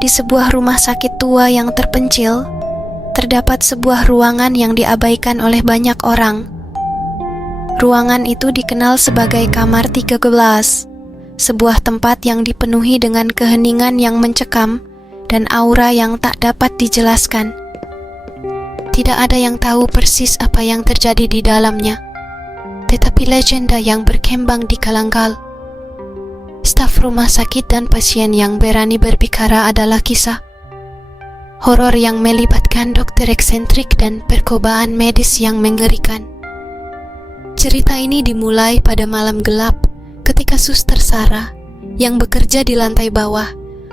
Di sebuah rumah sakit tua yang terpencil, terdapat sebuah ruangan yang diabaikan oleh banyak orang. Ruangan itu dikenal sebagai kamar 13, sebuah tempat yang dipenuhi dengan keheningan yang mencekam dan aura yang tak dapat dijelaskan. Tidak ada yang tahu persis apa yang terjadi di dalamnya, tetapi legenda yang berkembang di Kalangkal. Staf rumah sakit dan pasien yang berani berbicara adalah kisah horor yang melibatkan dokter eksentrik dan percobaan medis yang mengerikan. Cerita ini dimulai pada malam gelap ketika Suster Sarah yang bekerja di lantai bawah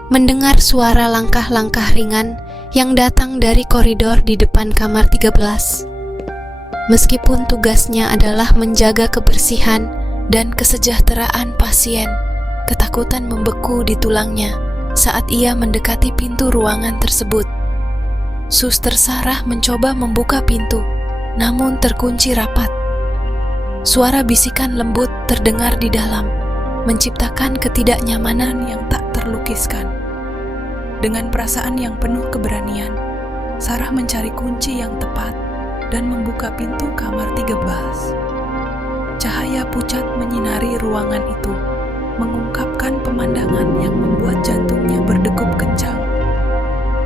mendengar suara langkah-langkah ringan yang datang dari koridor di depan kamar 13. Meskipun tugasnya adalah menjaga kebersihan dan kesejahteraan pasien, ketakutan membeku di tulangnya saat ia mendekati pintu ruangan tersebut. Suster Sarah mencoba membuka pintu, namun terkunci rapat. Suara bisikan lembut terdengar di dalam, menciptakan ketidaknyamanan yang tak terlukiskan. Dengan perasaan yang penuh keberanian, Sarah mencari kunci yang tepat dan membuka pintu kamar 13. Cahaya pucat menyinari ruangan itu, mengungkapkan pemandangan yang membuat jantungnya berdegup kencang.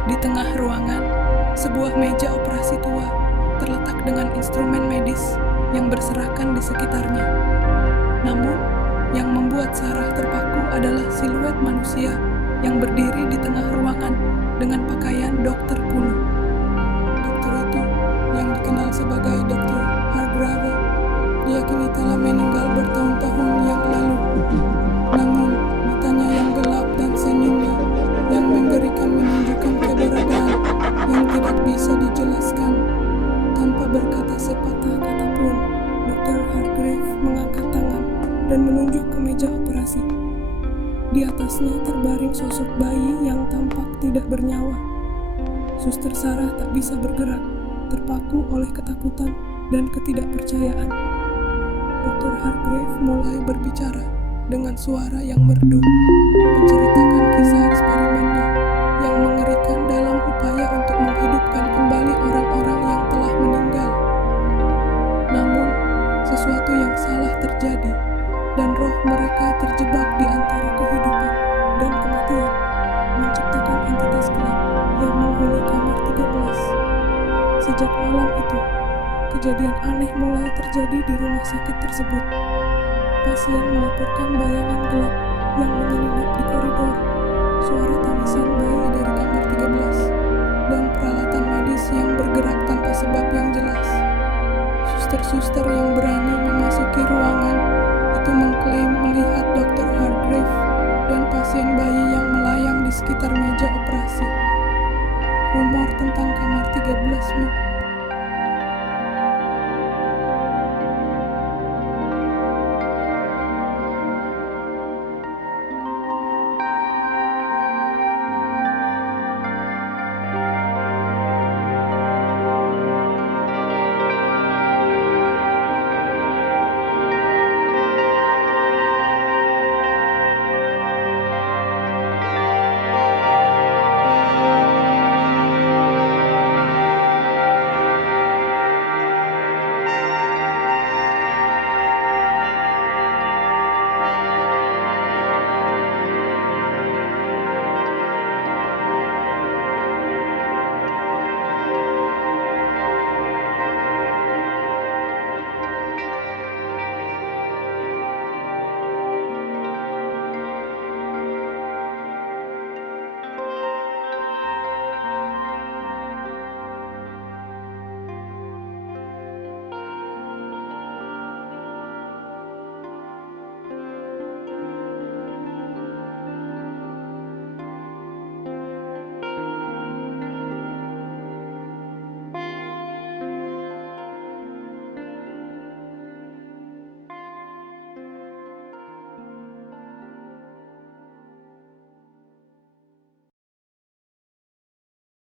Di tengah ruangan, sebuah meja operasi tua terletak dengan instrumen medis yang berserakan di sekitarnya. Namun, yang membuat Sarah terpaku adalah siluet manusia yang berdiri di tengah ruangan dengan pakaian dokter kuno. Dokter itu, yang dikenal sebagai Dr. Hargrave, diyakini telah meninggal bertahun-tahun yang lalu. Namun, matanya yang gelap dan senyumnya yang mengerikan menunjukkan keberadaan yang tidak bisa dijelaskan. Tanpa berkata sepatah kata pun, Dr. Hargrave mengangkat tangan dan menunjuk ke meja operasi. Di atasnya terbaring sosok bayi yang tampak tidak bernyawa. Suster Sarah tak bisa bergerak, terpaku oleh ketakutan dan ketidakpercayaan. Dr. Hargrave mulai berbicara dengan suara yang merdu, menceritakan kisah eksperimennya yang mengerikan dalam upaya untuk menghidupkan kembali orang-orang yang telah meninggal. Namun, sesuatu yang salah terjadi, dan roh mereka terjebak di antara kehidupan dan kematian, menciptakan entitas gelap yang menghuni kamar 13. Sejak malam itu, kejadian aneh mulai terjadi di rumah sakit tersebut. Pasien melaporkan bayangan gelap yang menyelinap di koridor, suara tangisan bayi dari kamar 13, dan peralatan medis yang bergerak tanpa sebab yang jelas. Suster-suster yang berani memasuki ruangan itu mengklaim melihat